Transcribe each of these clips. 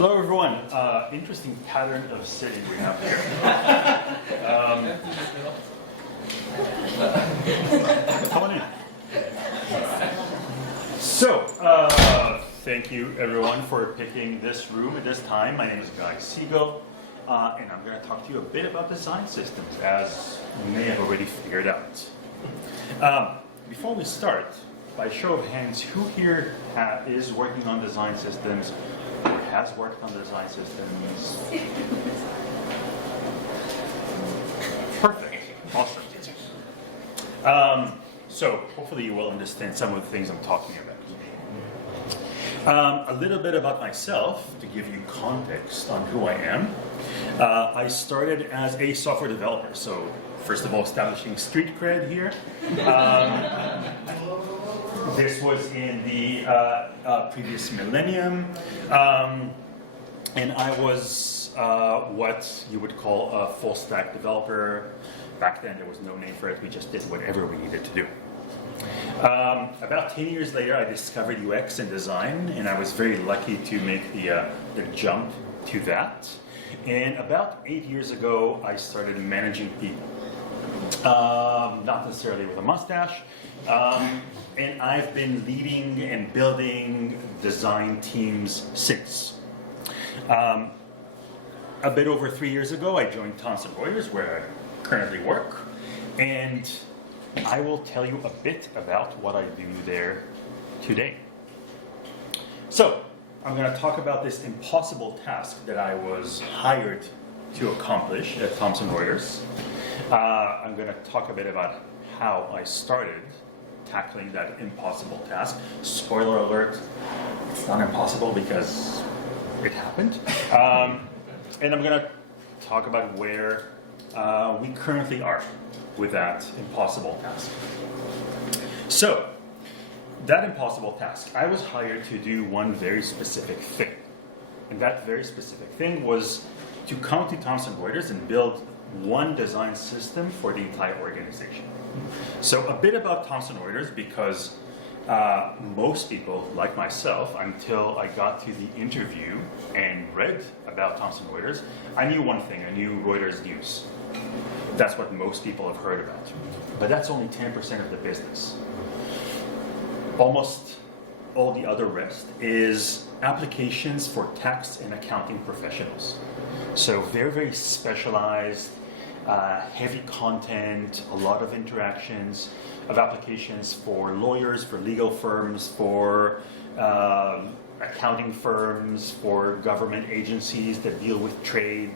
Hello, everyone. Interesting pattern of sitting we have here. Come on in. So, thank you, everyone, for picking this room at this time. My name is Segal, and I'm going to talk to you a bit about design systems, as you may have already figured out. Before we start, by show of hands, who here is working on design systems or has worked on design systems? Perfect. Awesome. So hopefully you will understand some of the things I'm talking about. A little bit about myself to give you context on who I am. I started as a software developer, so first of all, establishing street cred here. This was in the previous millennium, and I was what you would call a full stack developer. Back then there was no name for it, we just did whatever we needed to do. About 10 years later I discovered UX and design, and I was very lucky to make the jump to that. And about 8 years ago I started managing people. Not necessarily with a mustache. And I've been leading and building design teams since. A bit over 3 years ago, I joined Thomson Reuters, where I currently work, and I will tell you a bit about what I do there today. So, I'm going to talk about this impossible task that I was hired to accomplish at Thomson Reuters. I'm going to talk a bit about how I started tackling that impossible task. Spoiler alert, it's not impossible because it happened. And I'm going to talk about where we currently are with that impossible task. So, that impossible task, I was hired to do one very specific thing. And that very specific thing was to come to Thomson Reuters and build one design system for the entire organization. So a bit about Thomson Reuters, because most people, like myself, until I got to the interview and read about Thomson Reuters, I knew one thing, I knew Reuters News. That's what most people have heard about. But that's only 10% of the business. Almost all the other rest is applications for tax and accounting professionals. So very, very specialized, heavy content, a lot of interactions of applications for lawyers, for legal firms, for accounting firms, for government agencies that deal with trade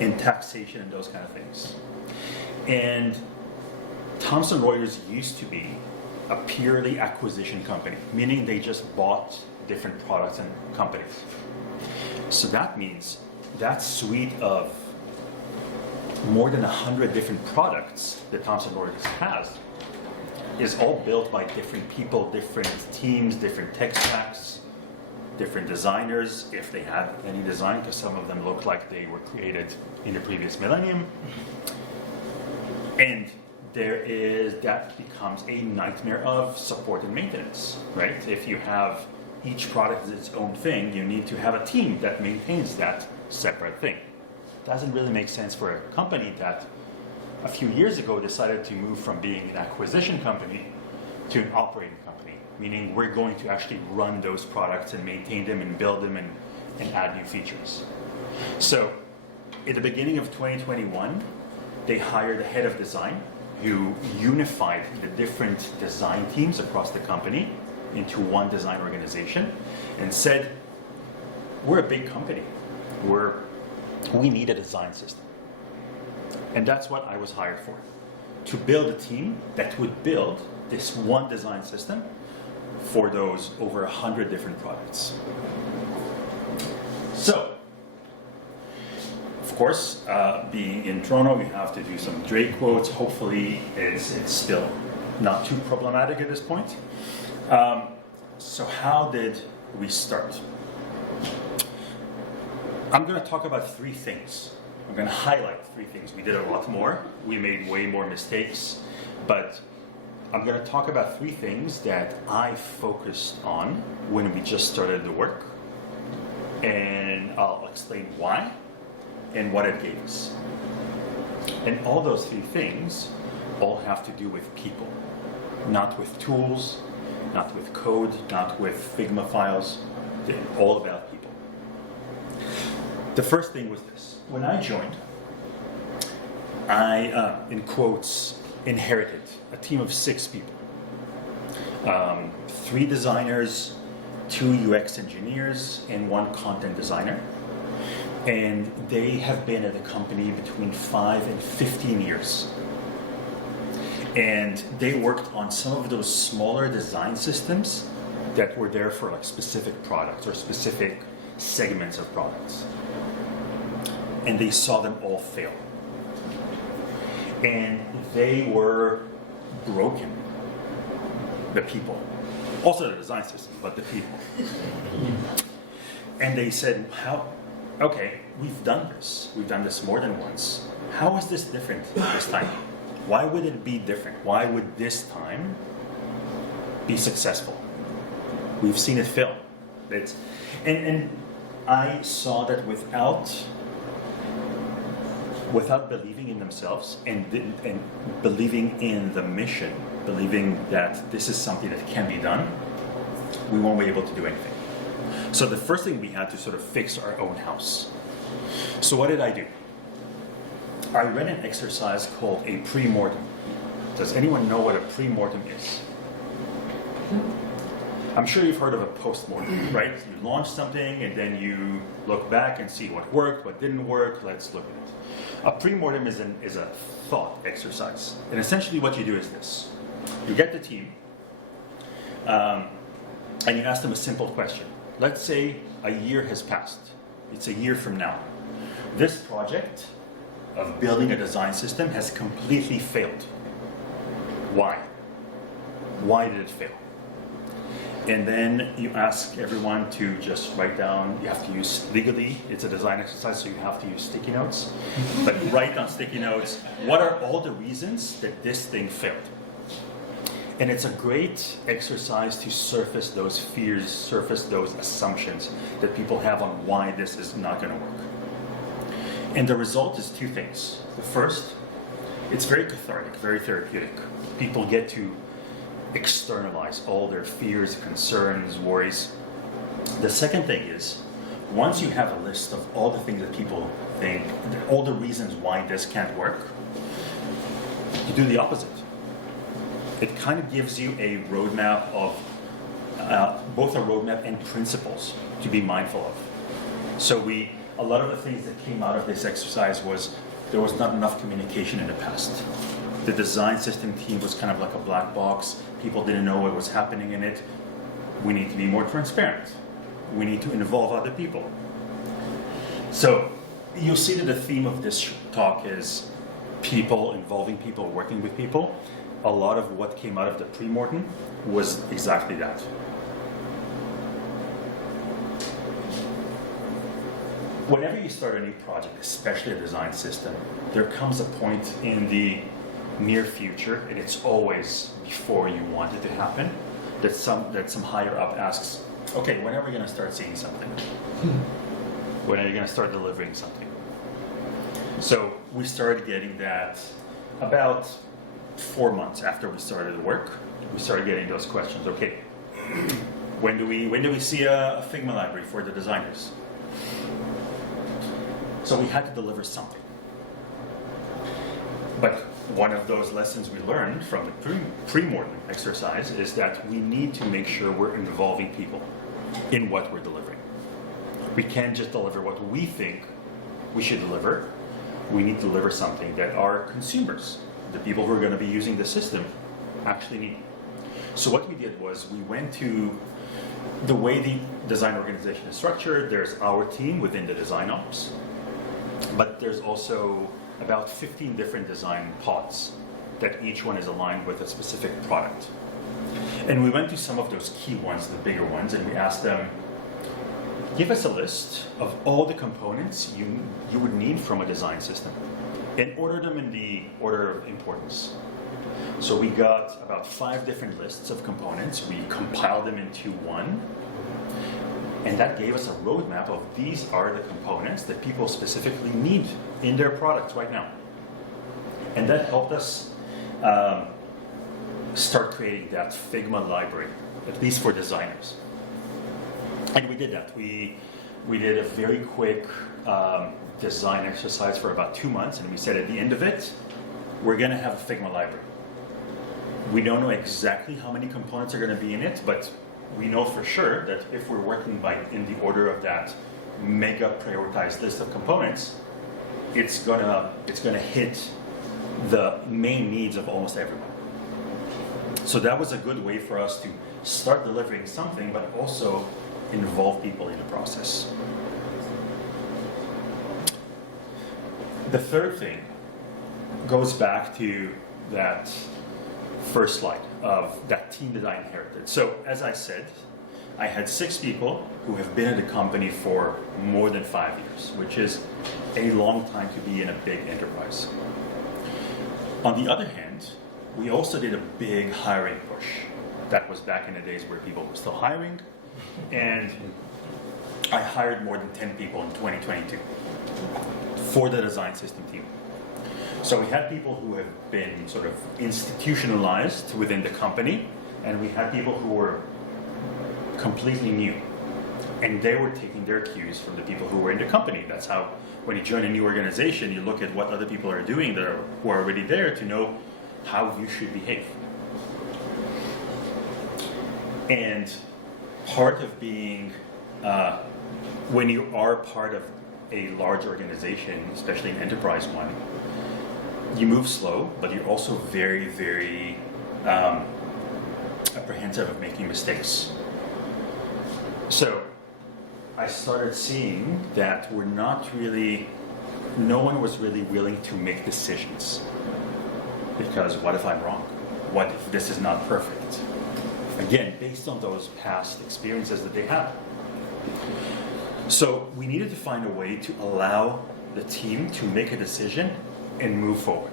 and taxation and those kind of things. And Thomson Reuters used to be a purely acquisition company, meaning they just bought different products and companies. So that means that suite of more than 100 different products that Thomson Reuters has is all built by different people, different teams, different tech stacks, different designers, if they had any design, because some of them look like they were created in the previous millennium. And that becomes a nightmare of support and maintenance, right? If you have each product as its own thing, you need to have a team that maintains that separate thing. Doesn't really make sense for a company that a few years ago decided to move from being an acquisition company to an operating company, meaning we're going to actually run those products and maintain them and build them and add new features. So at the beginning of 2021, they hired a head of design who unified the different design teams across the company into one design organization and said, we're a big company. We need a design system. And that's what I was hired for, to build a team that would build this one design system for those over 100 different products. So, of course, being in Toronto, we have to do some Drake quotes. Hopefully, it's still not too problematic at this point. So how did we start? I'm going to talk about three things. I'm going to highlight three things. We did a lot more. We made way more mistakes. But I'm going to talk about three things that I focused on when we just started the work. and I'll explain why and what it gave us. And all those three things all have to do with people, not with tools, not with code, not with Figma files. They're all about people. The first thing was this. When I joined, I, in quotes, inherited a team of 6 people. 3 designers, 2 UX engineers, and 1 content designer. And they have been at the company between 5 and 15 years. And they worked on some of those smaller design systems that were there for like specific products or specific segments of products. And they saw them all fail. And they were broken, the people. Also the design system, but the people. And they said, okay, we've done this. We've done this more than once. How is this different this time? Why would it be different? Why would this time be successful? We've seen it fail. And I saw that without believing in themselves and believing in the mission, believing that this is something that can be done, we won't be able to do anything. So the first thing we had to sort of fix our own house. So what did I do? I ran an exercise called a pre-mortem. Does anyone know what a pre-mortem is? I'm sure you've heard of a post-mortem, right? You launch something and then you look back and see what worked, what didn't work. Let's look at it. A pre-mortem is a thought exercise. And essentially what you do is this. You get the team and you ask them a simple question. Let's say a year has passed. It's a year from now. This project of building a design system has completely failed. Why? Why did it fail? And then you ask everyone to just write down, you have to use, legally, it's a design exercise, so you have to use sticky notes. But write on sticky notes, what are all the reasons that this thing failed? And it's a great exercise to surface those fears, surface those assumptions that people have on why this is not going to work. And the result is 2 things. The first, it's very cathartic, very therapeutic. People get to externalize all their fears, concerns, worries. The second thing is, once you have a list of all the things that people think, all the reasons why this can't work, you do the opposite. It kind of gives you a roadmap of, both a roadmap and principles to be mindful of. So a lot of the things that came out of this exercise was there was not enough communication in the past. The design system team was kind of like a black box. People didn't know what was happening in it. We need to be more transparent. We need to involve other people. So you'll see that the theme of this talk is people, involving people, working with people. A lot of what came out of the pre-mortem was exactly that. Whenever you start a new project, especially a design system, there comes a point in the near future, and it's always before you want it to happen, that some higher up asks, okay, when are we going to start seeing something? When are you going to start delivering something? So we started getting that about 4 months after we started the work. We started getting those questions. Okay, when do we see a Figma library for the designers? So we had to deliver something. But one of those lessons we learned from the pre-mortem exercise is that we need to make sure we're involving people in what we're delivering. We can't just deliver what we think we should deliver. We need to deliver something that our consumers, the people who are going to be using the system, actually need. So what we did was we went to the way the design organization is structured. There's our team within the design ops, but there's also about 15 different design pods that each one is aligned with a specific product. And we went to some of those key ones, the bigger ones, and we asked them, give us a list of all the components you would need from a design system and order them in the order of importance. So we got about 5 different lists of components. We compiled them into one, And that gave us a roadmap of these are the components that people specifically need in their products right now. And that helped us start creating that Figma library, at least for designers. And we did that. We did a very quick design exercise for about 2 months, and we said at the end of it, we're going to have a Figma library. We don't know exactly how many components are going to be in it, but we know for sure that if we're working in the order of that mega prioritized list of components, it's gonna hit the main needs of almost everyone. So that was a good way for us to start delivering something, but also involve people in the process. The third thing goes back to that first slide of that team that I inherited. So as I said, I had 6 people who have been at the company for more than 5 years, which is a long time to be in a big enterprise. On the other hand, we also did a big hiring push. That was back in the days where people were still hiring, and I hired more than 10 people in 2022 for the design system team. So we had people who have been sort of institutionalized within the company, and we had people who were completely new. And they were taking their cues from the people who were in the company. That's how, when you join a new organization, you look at what other people are doing who are already there to know how you should behave. And part of being, when you are part of a large organization, especially an enterprise one, you move slow, but you're also very, very apprehensive of making mistakes. So I started seeing that no one was really willing to make decisions. Because what if I'm wrong? What if this is not perfect? Again, based on those past experiences that they have. So we needed to find a way to allow the team to make a decision and move forward.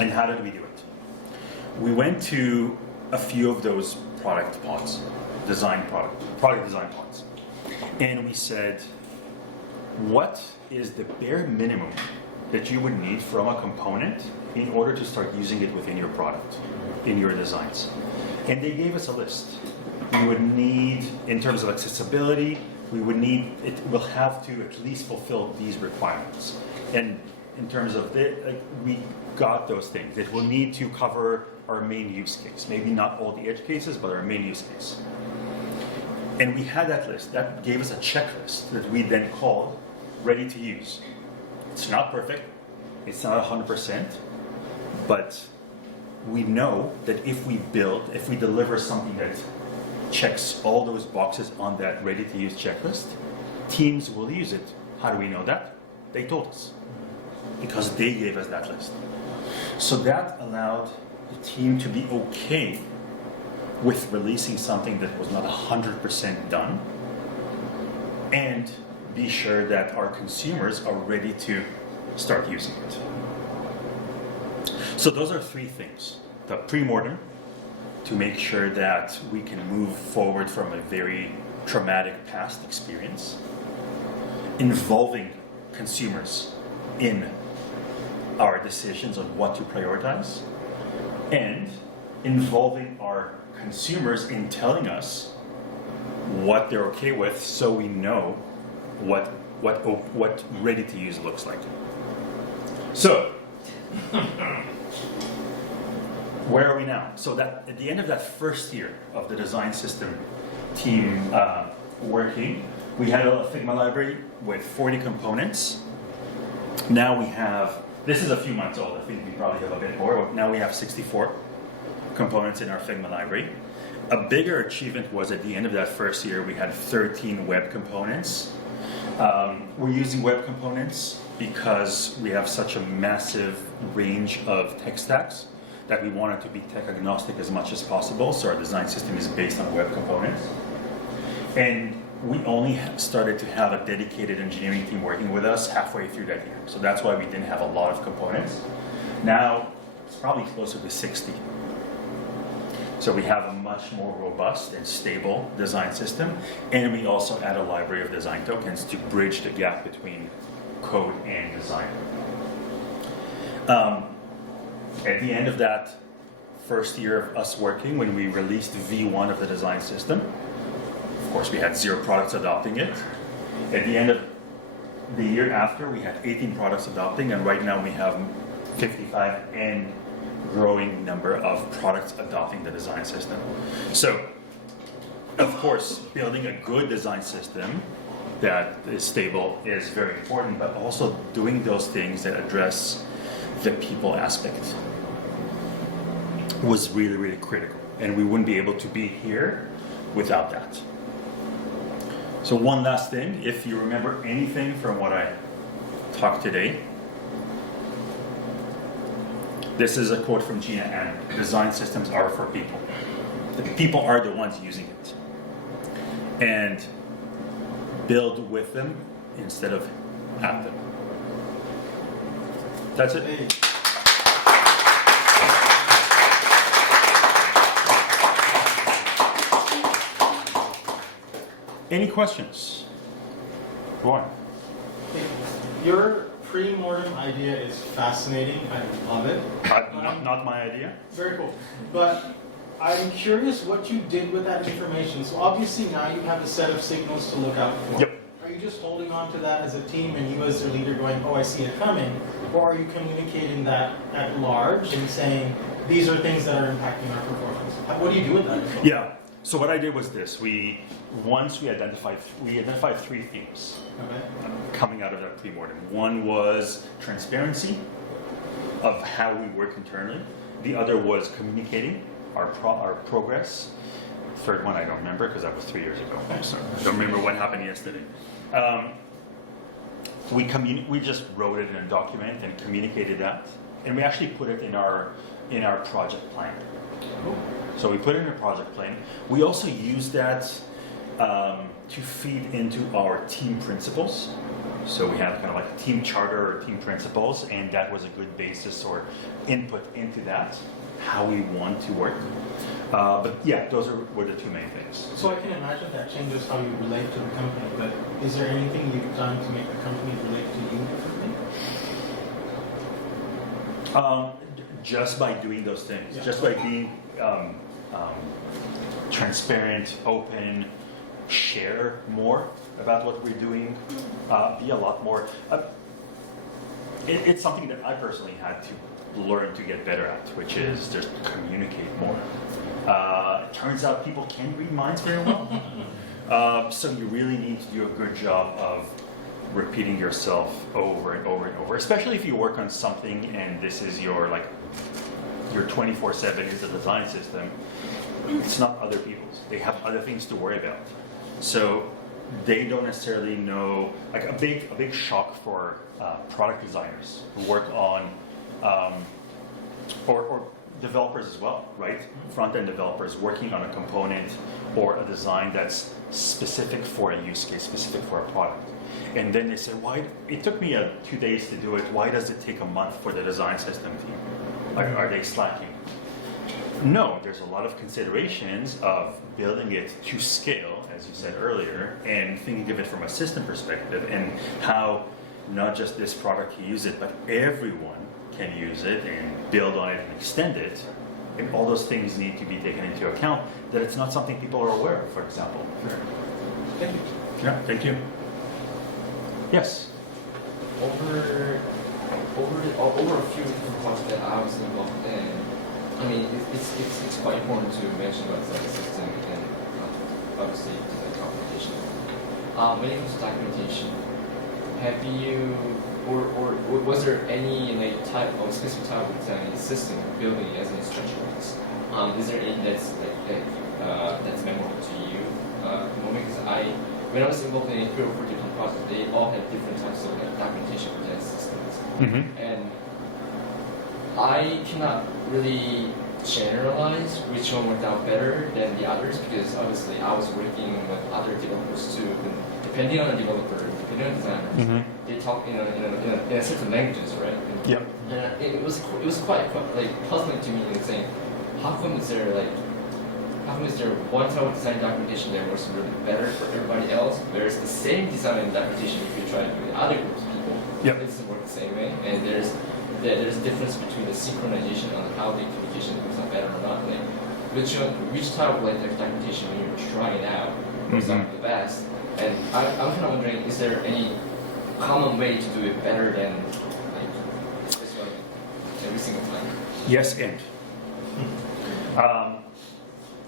And how did we do it? We went to a few of those product design design pods. And we said, what is the bare minimum that you would need from a component in order to start using it within your product, in your designs? And they gave us a list. We would need, in terms of accessibility, it will have to at least fulfill these requirements. And in terms of we got those things. It will need to cover our main use case. Maybe not all the edge cases, but our main use case. And we had that list. That gave us a checklist that we then called ready to use. It's not perfect. It's not 100%. But we know that if we deliver something that checks all those boxes on that ready to use checklist, teams will use it. How do we know that? They told us. Because they gave us that list. So that allowed the team to be okay with releasing something that was not 100% done, and be sure that our consumers are ready to start using it. So those are 3 things. The pre-mortem, to make sure that we can move forward from a very traumatic past experience, involving consumers in our decisions on what to prioritize, and involving our consumers in telling us what they're okay with, so we know what ready to use looks like. So where are we now? So that at the end of that first year of the design system team working, we had a Figma library with 40 components. Now we have, this is a few months old, I think we probably have a bit more. Now we have 64 components in our Figma library. A bigger achievement was at the end of that first year, we had 13 web components. We're using web components because we have such a massive range of tech stacks that we wanted to be tech agnostic as much as possible. So our design system is based on web components. And we only started to have a dedicated engineering team working with us halfway through that year. So that's why we didn't have a lot of components. Now it's probably closer to 60. So we have a much more robust and stable design system, and we also add a library of design tokens to bridge the gap between code and design. At the end of that first year of us working, when we released V1 of the design system, of course we had 0 products adopting it. At the end of the year after, we had 18 products adopting, and right now we have 55 and growing number of products adopting the design system. So, of course, building a good design system that is stable is very important, but also doing those things that address the people aspect was really, really critical. And we wouldn't be able to be here without that. So one last thing, if you remember anything from what I talked today, this is a quote from Gina Ann: design systems are for people. The people are the ones using it. And build with them instead of at them. That's it. Any questions? Go on. Your pre-mortem idea is fascinating. I love it. Not my idea. Very cool. But I'm curious what you did with that information. So obviously now you have a set of signals to look out for. Yep. Are you just holding on to that as a team and you as their leader going, oh, I see it coming? Or are you communicating that at large and saying, these are things that are impacting our performance? What do you do with that? Yeah. So what I did was this: once we identified 3 themes coming out of that pre-mortem. One was transparency of how we work internally. The other was communicating our progress. Third one I don't remember because that was 3 years ago. So I don't remember what happened yesterday. We just wrote it in a document and communicated that, and we actually put it in our project plan. So we put it in a project plan. We also use that to feed into our team principles. So we have kind of like a team charter or team principles, and that was a good basis or input into that, how we want to work. But yeah, those were the 2 main things. So I can imagine that changes how you relate to the company, but is there anything you've done to make the company relate to you differently? Just by doing those things, Yeah. just by being transparent, open, share more about what we're doing, be a lot more. It's something that I personally had to learn to get better at, which is just communicate more. It turns out people can read minds very well. So you really need to do a good job of repeating yourself over and over and over, especially if you work on something and this is your 24/7 is the design system. It's not other people's. They have other things to worry about. So they don't necessarily know, like a big shock for product designers who work on, or developers as well, right? Front-end developers working on a component or a design that's specific for a use case, specific for a product. And then they say, why? It took me 2 days to do it. Why does it take a month for the design system team? Are they slacking? No, there's a lot of considerations of building it to scale, as you said earlier, and thinking of it from a system perspective and how not just this product can use it, but everyone can use it and build on it and extend it. And all those things need to be taken into account, that it's not something people are aware of, for example. Thank you. Yeah, thank you. Yes? Over a few different projects that I was involved in, I mean, it's quite important to mention about the system and obviously the documentation. When it comes to documentation, have you, or was there any type of specific type of design system building as an instructions? Is there any that's memorable to you? Because when I was involved in 3 or 4 different projects, they all had different types of documentation for design systems. Mm-hmm. And I cannot really generalize which one worked out better than the others, because obviously I was working with other developers too. And depending on the developer, depending on the designers, Mm-hmm. they talk in a certain languages, right? Yep. And it was quite puzzling to me, saying, how come is there how come is there one type of design documentation that works really better for everybody else, whereas the same design documentation, if you try to do it with other groups of people, Yep. it doesn't work the same way. And there's a difference between the synchronization on how the communication is better or not. Like which type of like documentation when you're trying it out works out the best. And I'm kind of wondering, is there any common way to do it better than like this one every single time? Yes, and.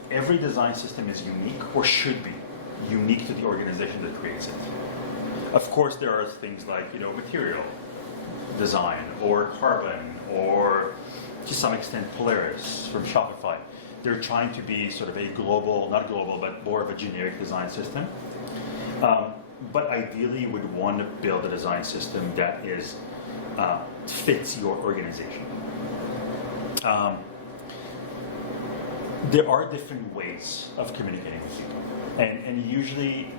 Every design system is unique, or should be unique to the organization that creates it. Of course, there are things like material design, or carbon, or to some extent Polaris from Shopify. They're trying to be sort of a global, not global, but more of a generic design system. But ideally, you would want to build a design system that fits your organization. There are different ways of communicating with people. And usually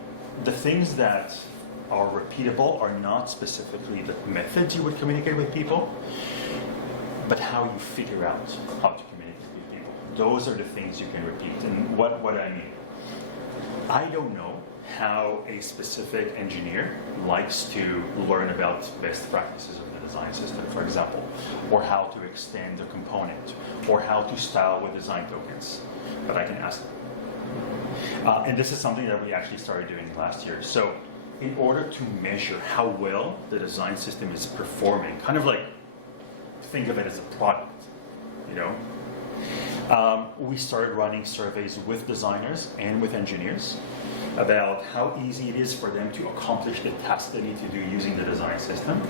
the things that are repeatable are not specifically the methods you would communicate with people, but how you figure out how to communicate with people. Those are the things you can repeat. And what I mean, I don't know how a specific engineer likes to learn about best practices of the design system, for example, or how to extend a component, or how to style with design tokens. But I can ask them. And this is something that we actually started doing last year. So in order to measure how well the design system is performing, kind of like think of it as a product, we started running surveys with designers and with engineers about how easy it is for them to accomplish the tasks they need to do using the design system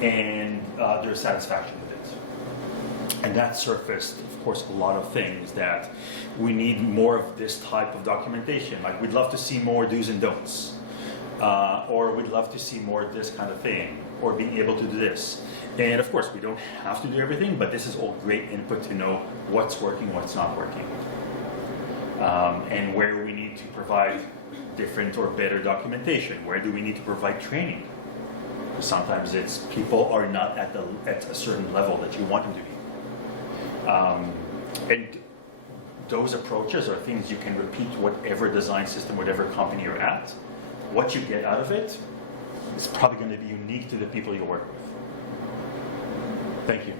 and their satisfaction with it. And that surfaced, of course, a lot of things that we need more of this type of documentation. Like we'd love to see more do's and don'ts, or we'd love to see more of this kind of thing, or being able to do this. And of course, we don't have to do everything, but this is all great input to know what's working, what's not working, and where we need to provide different or better documentation. Where do we need to provide training? Sometimes it's people are not at a certain level that you want them to be. And those approaches are things you can repeat whatever design system, whatever company you're at. What you get out of it is probably going to be unique to the people you work with. Thank you.